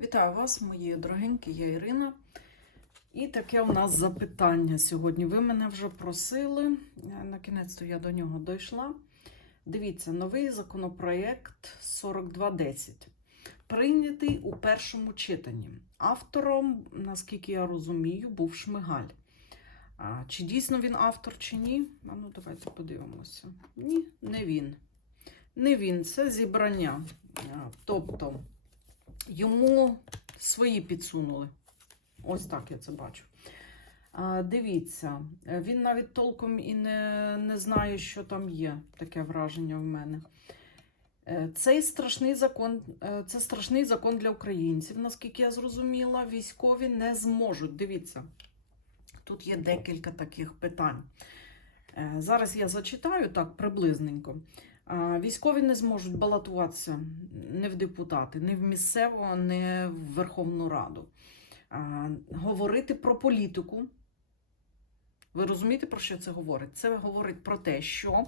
Вітаю вас, мої дорогенькі, я Ірина. І таке у нас запитання сьогодні. Ви мене вже просили, на кінець я до нього дійшла. Дивіться, новий законопроєкт 4210. Прийнятий у першому читанні. Автором, наскільки я розумію, був Шмигаль. А, чи дійсно він автор, чи ні? А ну, давайте подивимося. Ні, не він. Не він, це зібрання. А, Тобто йому свої підсунули. Ось так я це бачу. А, дивіться, він навіть толком і не, не знає, що там є. Таке враження в мене. Е, Цей страшний закон, е, це страшний закон для українців, наскільки я зрозуміла. Військові не зможуть. Дивіться, тут є декілька таких питань. Е, Зараз я зачитаю так приблизненько. Військові не зможуть балотуватися не в депутати, не в місцеву, не в Верховну Раду. Говорити про політику. Ви розумієте, про що це говорить? Це говорить про те, що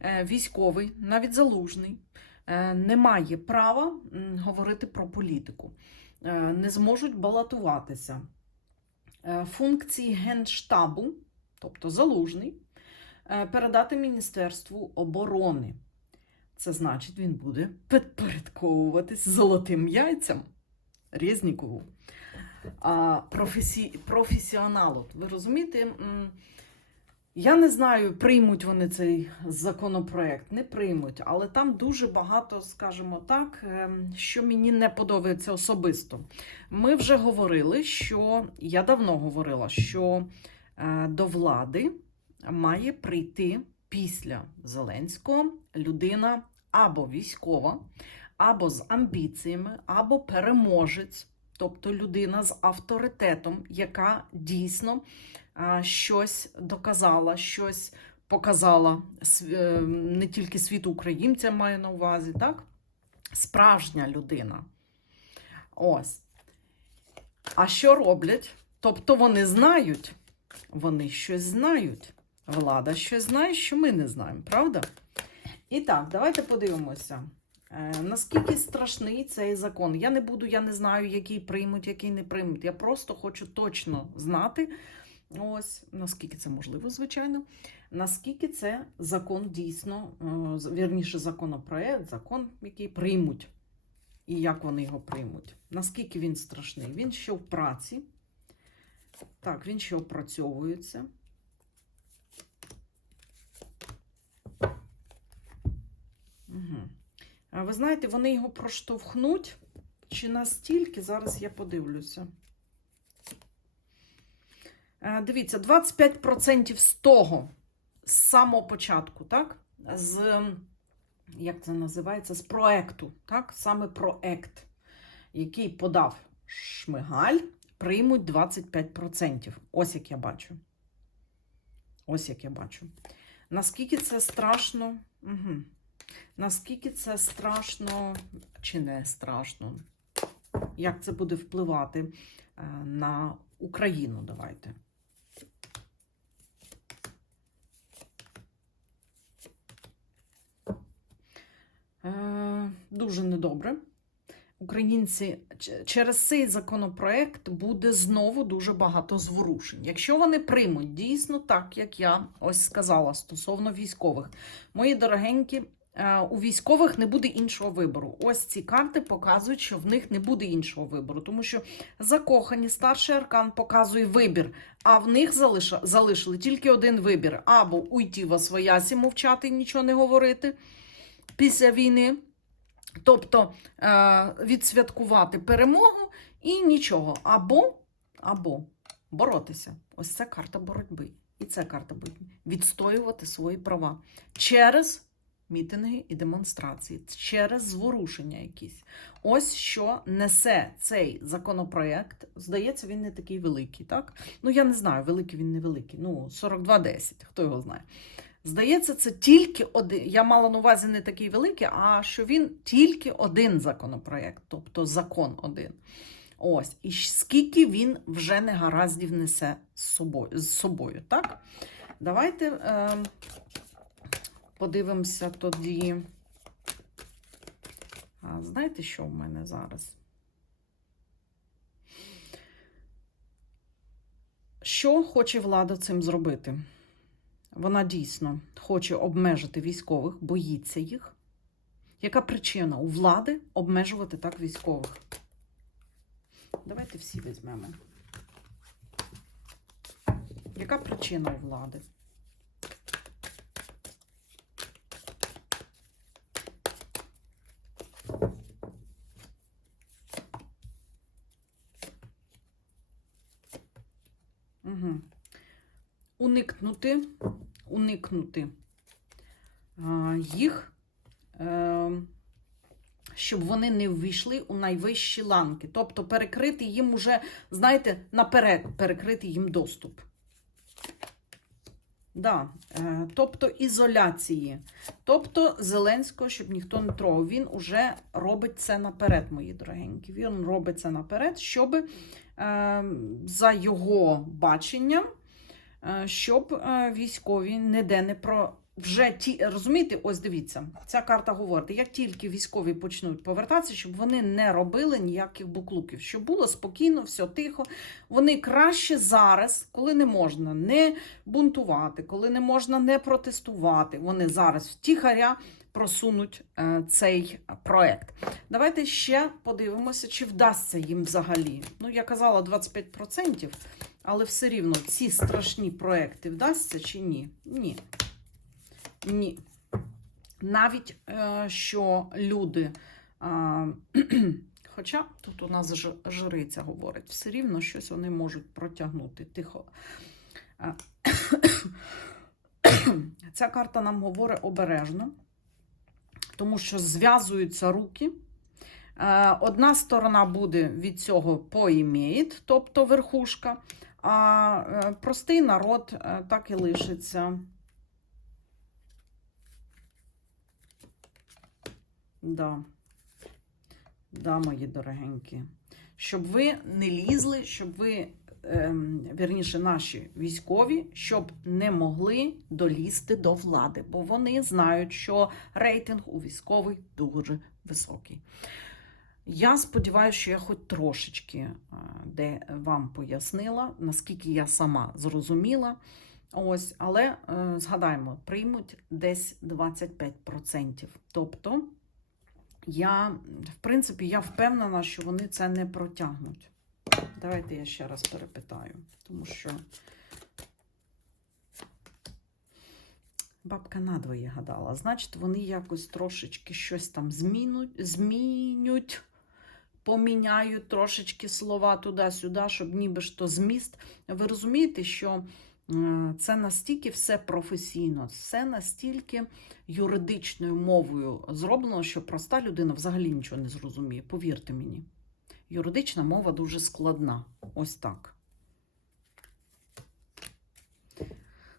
е, військовий, навіть залужний, е, не має права говорити про політику, Е, не зможуть балотуватися. Функції Генштабу, тобто залужний, передати Міністерству оборони. Це значить, він буде підпорядковуватись золотим яйцям Резнікову. А, професі... професіоналу. Ви розумієте? Я не знаю, приймуть вони цей законопроект, не приймуть, але там дуже багато, скажімо так, ем, що мені не подобається особисто. Ми вже говорили, що я давно говорила, що е, до влади має прийти після Зеленського людина або військова, або з амбіціями, або переможець, тобто людина з авторитетом, яка дійсно щось доказала, щось показала е, не тільки світу українцям маю на увазі, так? Справжня людина. Ось. А що роблять? Тобто вони знають, вони щось знають. Влада щось знає, що ми не знаємо, правда? І так, давайте подивимося. Е, наскільки страшний цей закон? Я не буду, я не знаю, який приймуть, який не приймуть. Я просто хочу точно знати, ось наскільки це можливо, звичайно. Наскільки це закон дійсно, е, вірніше, законопроект, закон, який приймуть, і як вони його приймуть. Наскільки він страшний? Він ще в праці. Так, він ще опрацьовується. Угу. А ви знаєте, вони його проштовхнуть чи настільки, зараз я подивлюся. Е, Дивіться, 25% з того, з самого початку, так? З, як це називається, з проекту, так? Саме проект, який подав Шмигаль, приймуть 25%. Ось як я бачу. Ось як я бачу. Наскільки це страшно? Угу. Наскільки це страшно чи не страшно? Як це буде впливати е, на Україну? Давайте. Е, Дуже недобре. Українці через цей законопроект буде знову дуже багато зворушень. Якщо вони приймуть дійсно так, як я ось сказала стосовно військових, мої дорогенькі, у військових не буде іншого вибору. Ось ці карти показують, що в них не буде іншого вибору, тому що закохані старший аркан показує вибір, а в них залишили тільки один вибір: або уйти во своясі, мовчати і нічого не говорити після війни. Тобто е, відсвяткувати перемогу і нічого. Або, або боротися. Ось це карта боротьби. І це карта боротьби. Відстоювати свої права через мітинги і демонстрації, через зворушення якісь. Ось що несе цей законопроект. Здається, він не такий великий, так? Ну, я не знаю, великий він не великий. Ну, 42-10, хто його знає. Здається, це тільки один. Я мала на увазі не такий великий, а що він тільки один законопроєкт, тобто закон один. Ось. І скільки він вже негараздів несе з собою. З собою так? Давайте е, Подивимося тоді. А знаєте, що в мене зараз? Що хоче влада цим зробити? Вона дійсно хоче обмежити військових, боїться їх. Яка причина у влади обмежувати так військових? Давайте всі візьмемо. Яка причина у влади? Уникнути, уникнути їх, е, щоб вони не ввійшли у найвищі ланки. Тобто перекрити їм уже, знаєте, наперед перекрити їм доступ. Да, е, тобто ізоляції. Тобто Зеленського, щоб ніхто не трогав. Він уже робить це наперед, мої дорогенькі. Він робить це наперед, щоб е, за його баченням, щоб е, військові ніде не про. Вже ті, розумієте, ось дивіться, ця карта говорить, як тільки військові почнуть повертатися, щоб вони не робили ніяких буклуків, щоб було спокійно, все тихо. Вони краще зараз, коли не можна не бунтувати, коли не можна не протестувати, вони зараз втіхаря просунуть е, цей проект. Давайте ще подивимося, чи вдасться їм взагалі. Ну, я казала 25%, але все рівно ці страшні проекти вдасться чи ні? Ні. Ні. Навіть е, що люди. Хоча тут у нас жриця говорить, все рівно щось вони можуть протягнути. Тихо. Ця карта нам говорить обережно, тому що зв'язуються руки. Е, Одна сторона буде від цього поімеїть, тобто верхушка, а е, простий народ е, так і лишиться. Да. Да, мої дорогенькі. Щоб ви не лізли, щоб ви, ем, вірніше, наші військові, щоб не могли долізти до влади, бо вони знають, що рейтинг у військовий дуже високий. Я сподіваюся, що я хоч трошечки е, де вам пояснила, наскільки я сама зрозуміла. Ось, але е, згадаємо, приймуть десь 25%. Тобто, я, в принципі, я впевнена, що вони це не протягнуть. Давайте я ще раз перепитаю, тому що бабка надвоє гадала. Значить, вони якось трошечки щось там змінуть, змінють, поміняють трошечки слова туди-сюди, щоб ніби ж то зміст. Ви розумієте, що е, це настільки все професійно, все настільки юридичною мовою зроблено, що проста людина взагалі нічого не зрозуміє. Повірте мені. Юридична мова дуже складна. Ось так.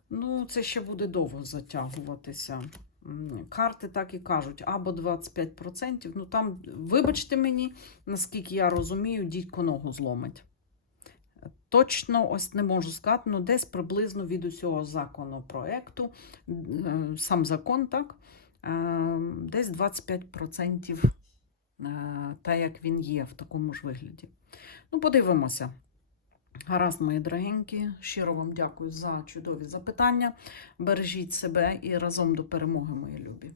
Ну, це ще буде довго затягуватися. М, Карти так і кажуть, або 25%. Ну там, вибачте мені, наскільки я розумію, дідько ногу зломить. Точно ось не можу сказати, ну десь приблизно від усього законопроекту, е, сам закон, так, е, десь 25% е, та як він є в такому ж вигляді. Ну, подивимося. Гаразд, мої дорогенькі, щиро вам дякую за чудові запитання. Бережіть себе і разом до перемоги, мої любі.